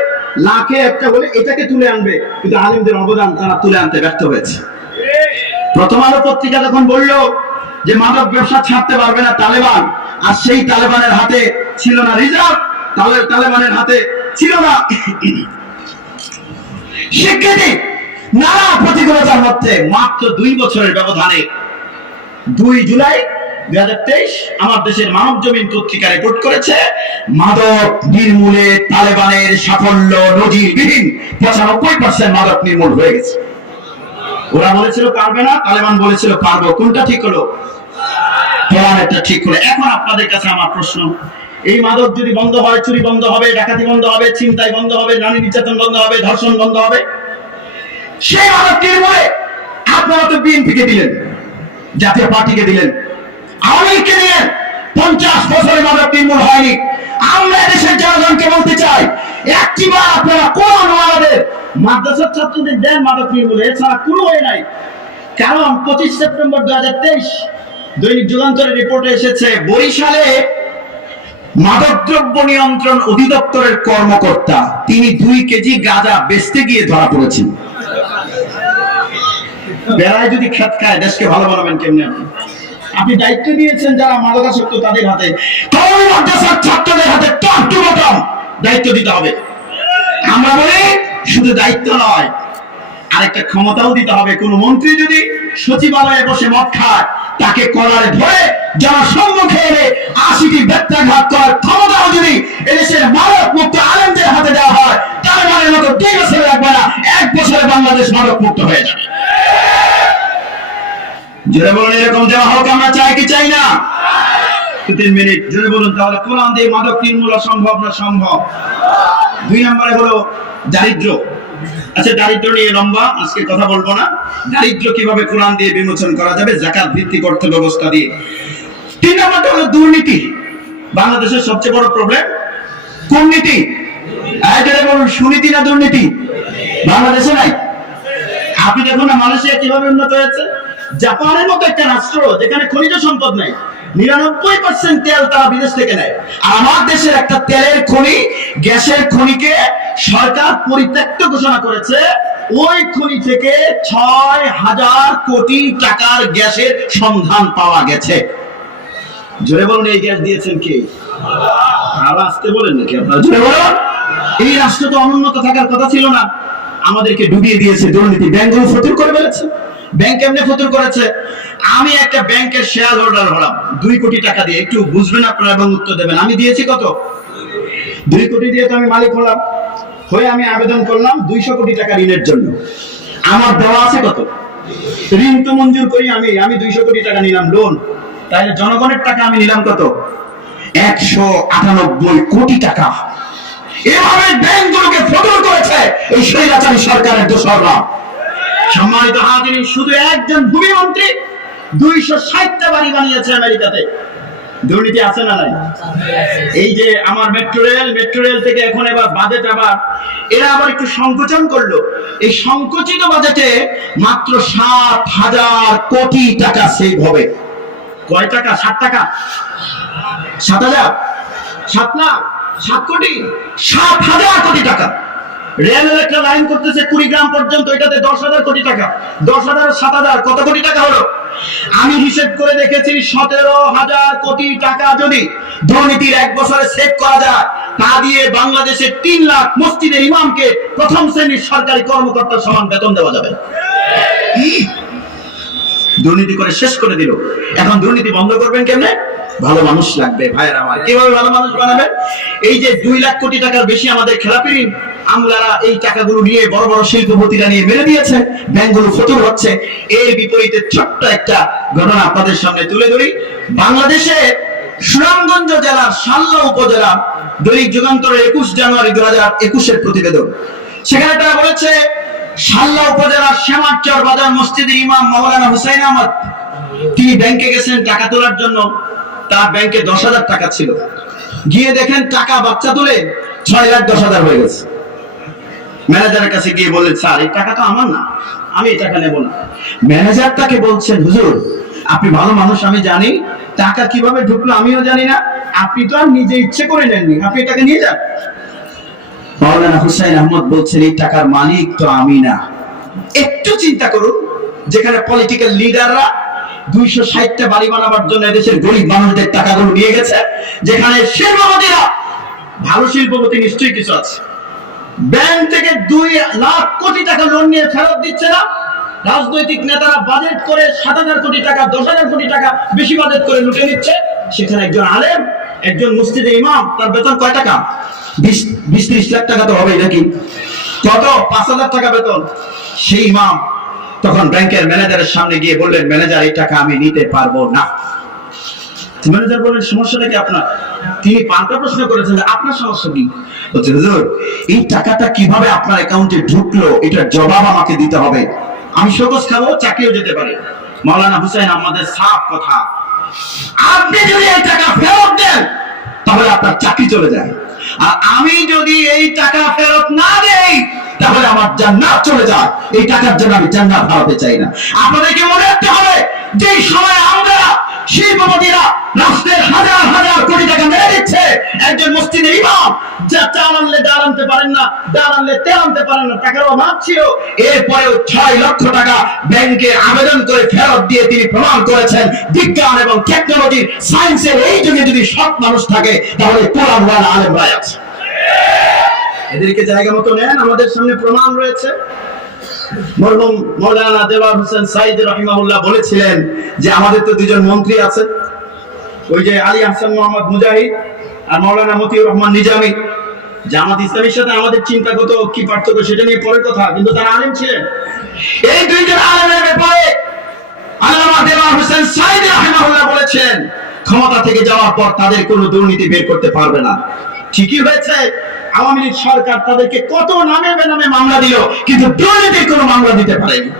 লাখে একটা হলে এটাকে তুলে আনবে, কিন্তু আলেমদের অবদান তারা তুলে আনতে ব্যর্থ হয়েছে। প্রথম আলো পত্রিকা যখন বলল যে মাদক ব্যবসা ছাড়তে পারবে না তালেবান, আর সেই তালেবানের হাতে ছিল না রিজার্ভ, তালেবানের হাতে ছিল না স্বীকৃতি, নানা প্রতিকূলতার মধ্যে মাত্র 2 বছরের ব্যবধানে 2 জুলাই 2023 আমার দেশের মানব জমিন পত্রিকা রিপোর্ট করেছে মাদক নির্মূলে তালেবানের সাফল্য নজিরবিহীন। 95% মাদক নির্মূল হয়ে গেছে। ওরা বলেছিল পারবে না, তালেবান বলেছিল পারবো। কোনটা ঠিক হলো? এটা ঠিক হলো। এখন আপনাদের কাছে আমার প্রশ্ন, এই মাদক যদি বন্ধ হয়, চুরি বন্ধ হবে, ডাকাতি বন্ধ হবে, ছিনতাই বন্ধ হবে, নারী নির্যাতন বন্ধ হবে, ধর্ষণ বন্ধ হবে, সেই মাদক নির্মূলে আপনারা তো বিএনপিকে দিলেন, জাতীয় পার্টিকে দিলেন, আওয়ামী লীগকে দিলেন। 50 বছরে মাদক নির্মূল হয়নি। আমরা দেশের জনগণকে বলতে চাই, একটিবার আপনারা কোন ওয়ালাদের মাদ্রাসার ছাত্রদের দেন মাদক নির্মূল, এছাড়া কোনো ওয়ে নাই। কারণ 25 সেপ্টেম্বর 2023 দৈনিক যুগান্তরের রিপোর্টে এসেছে বরিশালে মাদকদ্রব্য নিয়ন্ত্রণ অধিদপ্তরের কর্মকর্তা, তিনি 2 কেজি গাঁজা বেচতে গিয়ে ধরা পড়েছেন। বেড়ায় যদি খেত খায়, দেশকে ভালো বানাবেন কেমনে? আপনি দায়িত্ব দিয়েছেন যারা মাদকাসক্ত তাদের হাতে, তরুণ মাদ্রাসার ছাত্রদের হাতে টপ টু বটম দায়িত্ব দিতে হবে। আমরা বলি শুধু দায়িত্ব নয়, আরেকটা ক্ষমতাও দিতে হবে। কোন মন্ত্রী যদি সচিবালয়ে বসে মদ খায়, তাকে কলারে ধরে জনসম্মুখে এনে 80টি বেত্রাঘাত করার ক্ষমতাও যদি এদেশের মাদক মুক্ত আলেমদের হাতে দেওয়া হয়, তার মানে মতো 2 বছরে লাগবে না, 1 বছরে বাংলাদেশ মাদক মুক্ত হয়ে যাবে। জোরে বলুন, এরকম দেওয়া হোক আমরা চাই কি চাই না? 2-3 মিনিট জোরে বলুন। তাহলে কোরআন দিয়ে মাদক নির্মূল সম্ভব না? সম্ভব। 2 নম্বরে হলো দারিদ্র। আচ্ছা, দারিদ্র নিয়ে লম্বা আজকে কথা বলবো না। দারিদ্র কিভাবে কোরআন দিয়ে বিমোচন করা যাবে? যাকাত ভিত্তিক অর্থ ব্যবস্থা দিয়ে। 3 নম্বরটা হলো দুর্নীতি। বাংলাদেশের সবচেয়ে বড় প্রবলেম কোন নীতি? জোরে বলুন, সুনীতি না দুর্নীতি? বাংলাদেশে নাই। আপনি দেখুন না মালয়েশিয়া কিভাবে উন্নত হয়েছে। জাপানের মতো একটা রাষ্ট্র যেখানে খনিজ সম্পদ নাই, 99% তেল তারা বিদেশ থেকে নেয়। আর আমার দেশের একটা তেলের খনি, গ্যাসের খনিকে সরকার পরিত্যক্ত ঘোষণা করেছে। ওই খনি থেকে 6000 কোটি টাকার গ্যাসের সন্ধান পাওয়া গেছে। জোরে বলুন, এই গ্যাস দিয়েছেন কে? আরো আসতে বলেন নাকি আপনারা? জোরে বলুন। এই রাষ্ট্র তো অনুন্নত থাকার কথা ছিল না, আমাদেরকে ডুবিয়ে দিয়েছে দুর্নীতি। ব্যাংকগুলো ফতুর করে ফেলেছে। ব্যাংক এমনি ফতুর করেছে। আমি একটা ব্যাংকের শেয়ার হোল্ডার হলাম 2 কোটি টাকা দিয়ে। একটু বুঝবেন আপনারা এবং উত্তর দেবেন। আমি দিয়েছি কত? 2 কোটি দিয়ে তো আমি মালিক হলাম। হয়ে আমি আবেদন করলাম 200 কোটি টাকা ঋণের জন্য। আমার দেওয়া আছে কত? ঋণ তো মঞ্জুর করি আমি 200 কোটি টাকা নিলাম লোন। তাহলে জনগণের টাকা আমি নিলাম কত? 198 কোটি টাকা। এভাবে ব্যাংকগুলোকে ফতুর করেছে এই স্বৈরাচারী সরকারের দোসররা। সম্মানিত হাজিরিন, শুধু একজন ভূমিমন্ত্রী 260টা বাড়ি বানিয়েছে আমেরিকাতে। দুর্নীতি আছে না নাই? এই যে আমার মেট্রো রেল থেকে এখন এবার বাজেট এরা আবার একটু সংকোচন করলো। এই সংকুচিত বাজেটে মাত্র 7,000 কোটি টাকা সেভ হবে। কয় টাকা? 7 টাকা? 7,000? 7 লাখ? 7 কোটি? 7,000 কোটি টাকা। রেলের একটা লাইন করতেছে কুড়িগ্রাম পর্যন্ত, এটাতে 10,000 কোটি টাকা। 10,000 আর 7,000 কত কোটি টাকা হলো? আমি হিসেব করে দেখেছি 17,000 কোটি টাকা যদি দুর্নীতির 1 বছরে সেভ করা যায়, তা দিয়ে বাংলাদেশের 3 লাখ মসজিদের ইমামকে প্রথম শ্রেণীর সরকারি কর্মকর্তার সমান বেতন দেওয়া যাবে। দুর্নীতি করে শেষ করে দিল। এখন দুর্নীতি বন্ধ করবেন কেমনে? ভালো মানুষ লাগবে ভাইয়ের আমার। কিভাবে ভালো মানুষ বানাবেন? এই যে 2 লাখ কোটি টাকার বেশি আমাদের খেলাপি ঋণ, আমলারা এই টাকাগুলো নিয়ে বড় বড় শিল্পপতিরা নিয়ে মেরে দিয়েছে, ব্যাংকগুলো ফতুর হচ্ছে। এর বিপরীতে ছোট্ট একটা ঘটনা আপনাদের সামনে তুলে ধরি। বাংলাদেশে সুনামগঞ্জ জেলার শাল্লা উপজেলা দৈনিক যুগান্তরের 21 জানুয়ারি 2021 প্রতিবেদন। সেখানে তারা বলেছে শাল্লা উপজেলার শ্যামারচর বাজার মসজিদের ইমাম মাওলানা হুসাইন আহমদ, তিনি ব্যাংকে গেছেন টাকা তোলার জন্য। তার ব্যাংকে 10,000 টাকা ছিল। গিয়ে দেখেন টাকা বাচ্চা তুলে 6,10,000 হয়ে গেছে। ম্যানেজারের কাছে গিয়ে বললেন, স্যার এই টাকা তো আমার না, আমি এই টাকা নেব না। ম্যানেজার তাকে বলছেন, হুজুর আপনি ভালো মানুষ আমি জানি, টাকা কিভাবে ঢুকলো আমিও জানি না, আপনি তো আর নিজে ইচ্ছে করে নেননি, আপনি টাকা নিয়ে যান। মাওলানা হুসাইন আহমদ বলছেন, এই টাকার মালিক তো আমি না। একটু চিন্তা করুন, যেখানে পলিটিক্যাল লিডাররা 260টা বাড়ি বানাবার জন্য দেশের গরিব মানুষদের টাকাগুলো নিয়ে গেছে, যেখানে শিল্পপতিরা, ভালো শিল্পপতি নিশ্চয়ই কিছু আছে, ব্যাংক থেকে 2 লাখ কোটি টাকা লোন নিয়ে ফেরত দিচ্ছে না। রাজনৈতিক নেতারা বাজেট করে 7,000 কোটি টাকা, 10,000 কোটি টাকা বেশি বাজেট করে লুটে নিচ্ছে। সেখানে একজন আলেম, একজন মসজিদের ইমাম, তার বেতন কয় টাকা? 20-30 লাখ টাকা তো হবে নাকি? কত? 5,000 টাকা বেতন। সেই ইমাম তখন ব্যাংকের ম্যানেজারের সামনে গিয়ে বললেন, ম্যানেজার এই টাকা আমি নিতে পারবো না। ম্যানেজার বললেন, সমস্যাটা কি আপনার? তিনি পাল্টা প্রশ্ন করেছেন, আপনার সমস্যা কি? বলছেন, হুজুর এই টাকাটা কিভাবে আপনার অ্যাকাউন্টে ঢুকলো এটার জবাব আমাকে দিতে হবে, আমি শোকজ খাবো, চাকরিও যেতে পারে। মাওলানা হুসাইন আমাদের সাফ কথা, আপনি যদি এই টাকা ফেরত দেন তাহলে আপনার চাকরি চলে যায়, আর আমি যদি এই টাকা ফেরত না দেই তাহলে আমার জান্নাত চলে যায়। এই টাকার জন্য আমি জান্নাত হারাতে চাই না। আপনাদেরকে মনে রাখতে হবে, যে সময় আমরা শিল্পপতিরা রাষ্ট্রের 1,000 কোটি টাকা মেরে দিয়েছে একজন মসজিদের ইমাম, যা চাল আনলে ডাল আনতে পারেন না, ডাল আনলে তেল আনতে পারেন না, টাকার অভাব ছিল, এরপরেও 6 লক্ষ টাকা ব্যাংকে আবেদন করে ফেরত দিয়ে তিনি প্রমাণ করেছেন বিজ্ঞান এবং টেকনোলজি সায়েন্সের এই যুগে যদি সৎ মানুষ থাকে তাহলে কোরআন ওয়ালা আলেমরাই আছে। এদেরকে জায়গা মতো নেন, আমাদের সামনে প্রমাণ রয়েছে। মরহুম মাওলানা দেওয়ার হোসেন সাইদ রাহিমাহুল্লাহ বলেছিলেন যে আমাদের তো দুজন মন্ত্রী আছে, ওই যে আলী আহসান মোহাম্মদ মুজাহিদ আর মাওলানা মতিউর রহমান নিজামী। জামাত ইসলামীর সাথে আমাদের চিন্তাগত কি পার্থক্য সেটা নিয়ে পরের কথা, কিন্তু তারা আলেম ছিলেন। এই দুইজন আলেমের ব্যাপারে আল্লামা দেওয়ার হোসেন সাইদ রাহিমাহুল্লাহ বলেছেন ক্ষমতা থেকে যাওয়ার পর তাদের কোনো দুর্নীতি বের করতে পারবে না। ঠিকই হয়েছে, আওয়ামী লীগ সরকার তাদেরকে কত নামে বেনামে মামলা দিল, কিন্তু দুর্নীতির কোনো মামলা দিতে পারেনি।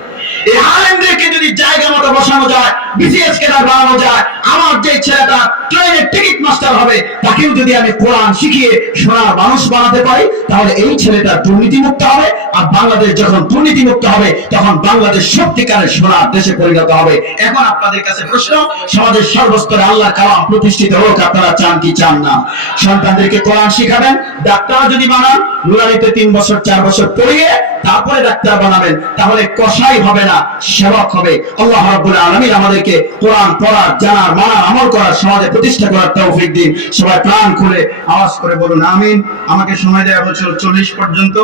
এই আলেমদেরকে যদি জায়গা মতো বসানো যায়, বিসিএস ক্যাডার বানানো যায়, আমার যে ছেলেটা ট্রেনের টিকিট মাস্টার হবে তাকেও যদি আমি কোরআন শিখিয়ে সোনার মানুষ বানাতে পারি, তাহলে এই ছেলেটা দুর্নীতি মুক্ত হবে। আর বাংলাদেশ যখন দুর্নীতি মুক্ত হবে তখন বাংলাদেশ সত্যিকারের সোনার দেশে পরিণত হবে। এখন আপনাদের কাছে প্রশ্ন, সমাজের সর্বস্তরে আল্লাহর কালাম প্রতিষ্ঠিত হোক, আপনারা চান কি চান না? সন্তানদেরকে কোরআন শিখাবেন, ডাক্তার যদি বানান নুরানিতে 3 বছর 4 বছর পড়িয়ে তারপরে ডাক্তার বানাবেন, তাহলে কসাই হবে না, সেবক হবে। আল্লাহ রাব্বুল আলামিন আমাদেরকে কোরআন পড়ার, জানার, মানার, আমল করার, সমাজে প্রতিষ্ঠা করার তৌফিক দিন। সবাই প্রাণ খুলে আওয়াজ করে বলুন আমিন। আমাকে সময় দেওয়া হয়েছিল 40 পর্যন্ত,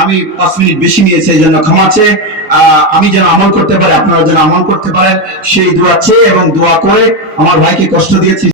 আমি 5 মিনিট বেশি নিয়েছি, এই জন্য ক্ষমা চেয়ে আমি যেন আমল করতে পারি, আপনারা যেন আমল করতে পারেন সেই দোয়া চেয়ে এবং দোয়া করে আমার ভাইকে কষ্ট দিয়েছি।